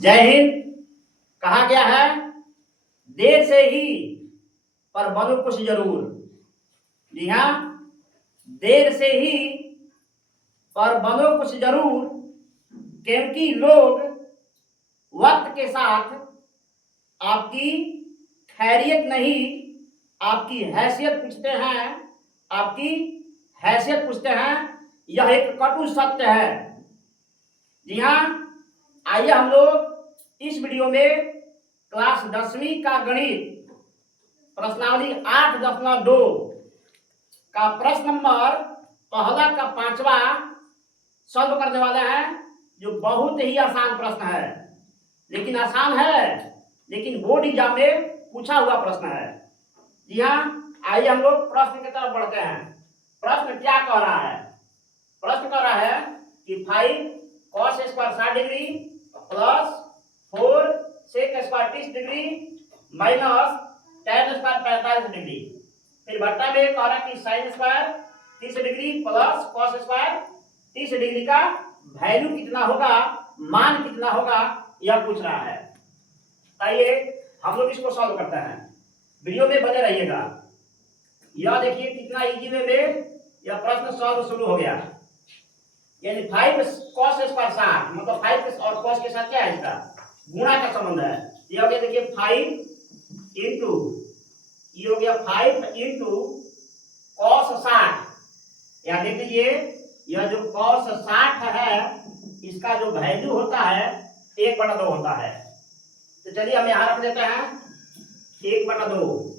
जय हिंद। कहा गया है देर से ही पर बनो कुछ जरूर। जी हाँ, देर से ही पर बनो कुछ जरूर, क्योंकि लोग वक्त के साथ आपकी खैरियत नहीं, आपकी हैसियत पूछते हैं। आपकी हैसियत पूछते हैं, यह एक कटु सत्य है। जी हाँ, आइए हम लोग इस वीडियो में क्लास 10वीं का गणित प्रश्नावली 8.2 का प्रश्न नंबर पहला का 5वां सॉल्व करने वाला है, जो बहुत ही आसान प्रश्न है। लेकिन आसान है, लेकिन बोर्ड एग्जाम में पूछा हुआ प्रश्न है। जी हाँ, आइए हम लोग प्रश्न की तरफ बढ़ते हैं। प्रश्न क्या कह रहा है? प्रश्न कह रहा है कि 5 cos square 60 degree plus 4 sec square 30 degree minus tan square 45 degree. फिर बट्टा में कह रहा है कि sin square 30 degree plus cos square 30 degree का वैल्यू कितना होगा, मान कितना होगा, यह पूछ रहा है। आइए हम लोग इसको सॉल्व करते हैं। वीडियो में बने रहिएगा। यह देखिए कितना इजी वे में यह प्रश्न सॉल्व शुरू हो गया। यानी 5 cos स्क्वायर 60 मतलब 5 और cos के साथ क्या है, इसका गुणा का संबंध है। ये हो गया देखिए 5 इंटू, ये हो गया 5 इंटू cos 60। या देख लीजिए, यह जो cos 60 है, इसका जो वैल्यू होता है 1/2 होता है। तो चलिए हम यहां रख देते हैं 1/2,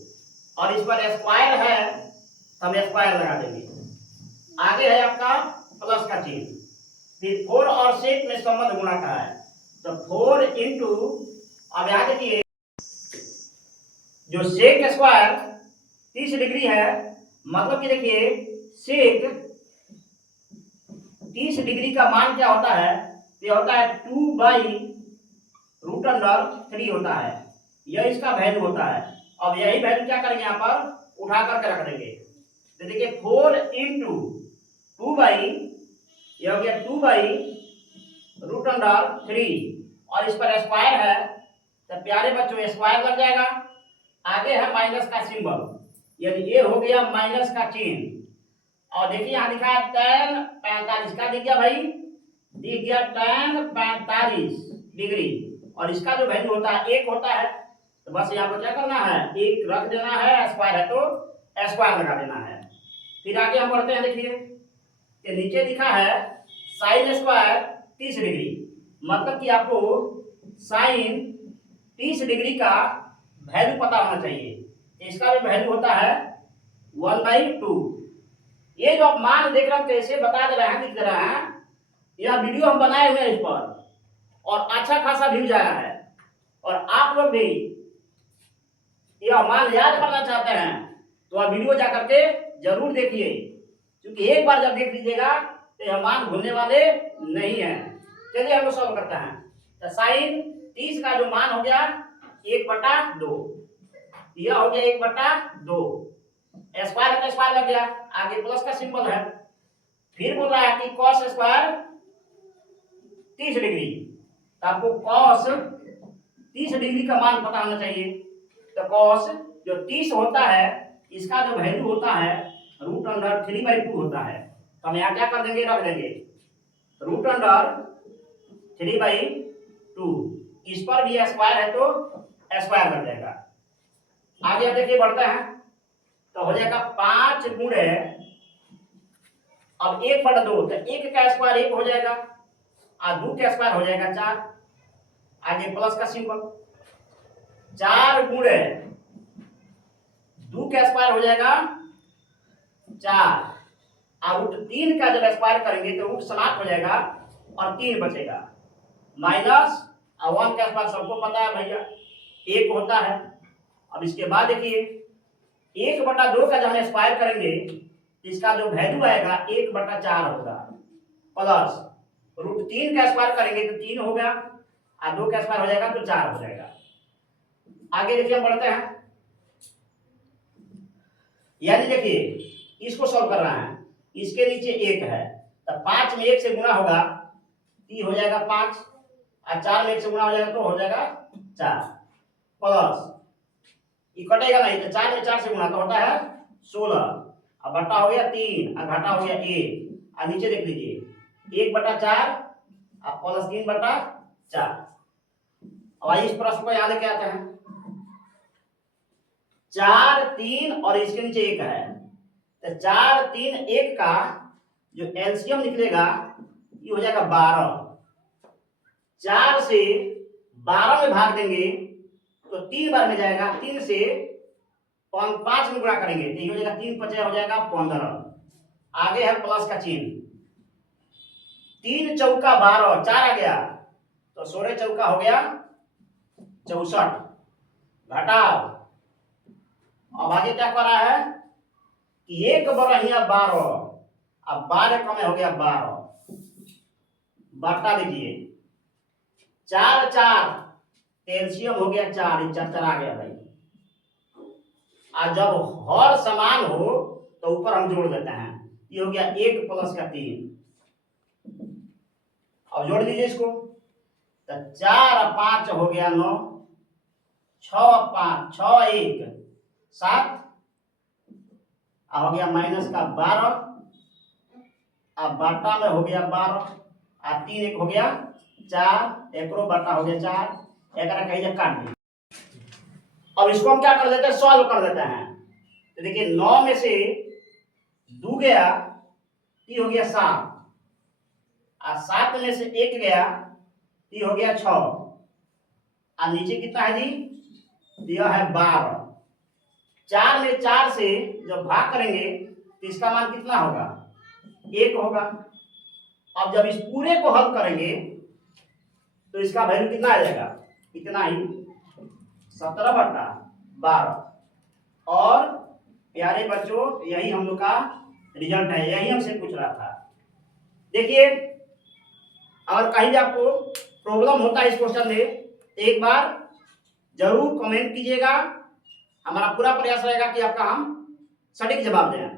और इस पर स्क्वायर है तो हम स्क्वायर लगा देंगे। आगे है आपका प्लस का चिन्ह। फिर 4 और sec में संबंध गुणा का है, तो 4 इंटू, अब यहां देखिए जो sec स्क्वायर 30 डिग्री है, मतलब कि देखिए sec 30 डिग्री का मान क्या होता है, ये होता है 2/√3 होता है। यह इसका वैल्यू होता है। अब यही वैल्यू क्या करेंगे, यहाँ पर उठा करके रख देंगे। तो देखिए 4 इंटू 2/, यह हो गया 2/√3, और इस पर स्क्वायर है तो प्यारे बच्चों स्क्वायर लग जाएगा। आगे है माइनस का सिंबल, यानी ये हो गया माइनस का चिन्ह। और देखिए यहाँ लिखा है tan 45 का, दिख गया भाई, दिख गया tan 45 डिग्री, और इसका जो वैल्यू होता है 1 होता है। तो बस यहाँ पर क्या करना है, 1 रख देना है, स्क्वायर है तो स्क्वायर लगा देना है। फिर आगे हम बढ़ते हैं। देखिए कि नीचे लिखा है sin स्क्वायर 30 डिग्री, मतलब कि आपको sin 30 डिग्री का वैल्यू पता होना चाहिए। इसका भी वैल्यू होता है 1/2। ये जो आप मान देख रहे हैं कैसे बता दे रहे हैं, लिख दे रहे हैं, यह वीडियो हम बनाए हुए हैं इस पर, और अच्छा खासा व्यूज आया है। और आप लोग भी यह मान याद करना चाहते हैं तो आप वीडियो जाकर के जरूर देखिए, क्योंकि एक बार जब देख लीजिएगा तो यह मान भूलने वाले नहीं है। चलिए हम लोग सॉल्व करते हैं। तो sin 30 का जो मान हो गया 1/2, यह हो गया 1/2, स्क्वायर का स्क्वायर लग गया, आगे प्लस का सिंबल है। फिर बोल रहा है कि cos स्क्वायर 30 डिग्री, तो आपको cos 30 डिग्री का मान पता होना चाहिए। तो cos जो 30 होता है, इसका जो वैल्यू होता है √3/2 होता है। तो हम यहाँ क्या कर देंगे, रख देंगे √3/2। इस पर भी स्क्वायर है तो स्क्वायर लग जाएगा। आगे अब देखिए बढ़ते हैं, तो हो जाएगा 5 गुणे, अब 1/2, तो 1 का स्क्वायर 1 हो जाएगा, और 2 का स्क्वायर हो जाएगा 4, आगे प्लस का सिंबल। 4 गुणे 2 का स्क्वायर हो जाएगा 4, और 3 का जब स्क्वायर करेंगे तो रूट समाप्त हो जाएगा और 3 बचेगा, माइनस 1 का स्क्वायर सबको पता है भैया 1 होता है। अब इसके बाद देखिए 1/2 का जब हम स्क्वायर करेंगे, इसका जो वैल्यू आएगा 1/4 होगा, प्लस √3 का स्क्वायर करेंगे तो 3 हो गया, और 2 का स्क्वायर हो जाएगा तो 4 हो जाएगा। आगे देखिए हम बढ़ते हैं। यानी देखिए इसको सॉल्व कर रहा है, इसके नीचे 1 है, तो 5 में 1 से गुणा होगा, 3 हो जाएगा 5, और 4 में 1 से गुणा हो जाएगा तो हो जाएगा 4 प्लस ये कटेगा नहीं तो 4 में 4 से गुणा तो होता है 16 अब बट्टा हो गया 3 और घाटा हो गया 1 और नीचे देख लीजिए 1/4 और प्लस 3/4। अब आइए इस प्रश्न को यहाँ लेके आते हैं 4 3 और इसके नीचे 1 है तो 4 3 1 का जो एलसीएम निकलेगा ये हो जाएगा 12। 4 से 12 में भाग देंगे तो 3 बार में जाएगा 3 से 5 में गुणा करेंगे तो ये हो जाएगा 3 5 हो जाएगा 15। आगे है प्लस का चिन्ह 3 चौका 12 4 आ गया तो 16 चौका हो गया 64 घटाओ। अब आगे क्या कर रहा है कि 1 बरहिया 12 अब 12 कम हो गया 12 बटा दीजिए 4 4 एलसीएम हो गया 4 4 आ गया भाई। और जब हर समान हो तो ऊपर हम जोड़ देते हैं ये हो गया 1 प्लस का 3। अब जोड़ दीजिए इसको तो 4 और 5 हो गया 9 6 और 5 6 1 7 हो गया माइनस का 12 अब बाटा में हो गया 12 और 3 1 हो गया 4 एक बाटा हो गया 4 एक कहीं काट दिया। अब इसको हम क्या कर देते हैं सॉल्व कर देते हैं तो देखिए 9 में से 2 गया ये हो गया 7 और 7 में से 1 गया ये हो गया 6 और नीचे कितना है जी यह है 12। 4 में 4 से जब भाग करेंगे तो इसका मान कितना होगा 1 होगा। अब जब इस पूरे को हल करेंगे तो इसका वैल्यू कितना आ जाएगा इतना ही 17/12। और प्यारे बच्चों यही हम लोग का रिजल्ट है यही हमसे पूछ रहा था। देखिए अगर कहीं भी आपको प्रॉब्लम होता है इस क्वेश्चन में तो एक बार जरूर कमेंट कीजिएगा हमारा पूरा प्रयास रहेगा कि आपका हम सटीक जवाब दें।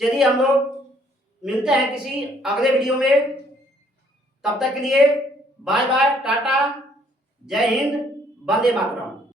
चलिए हम लोग मिलते हैं किसी अगले वीडियो में तब तक के लिए बाय बाय टाटा जय हिंद वंदे मातरम।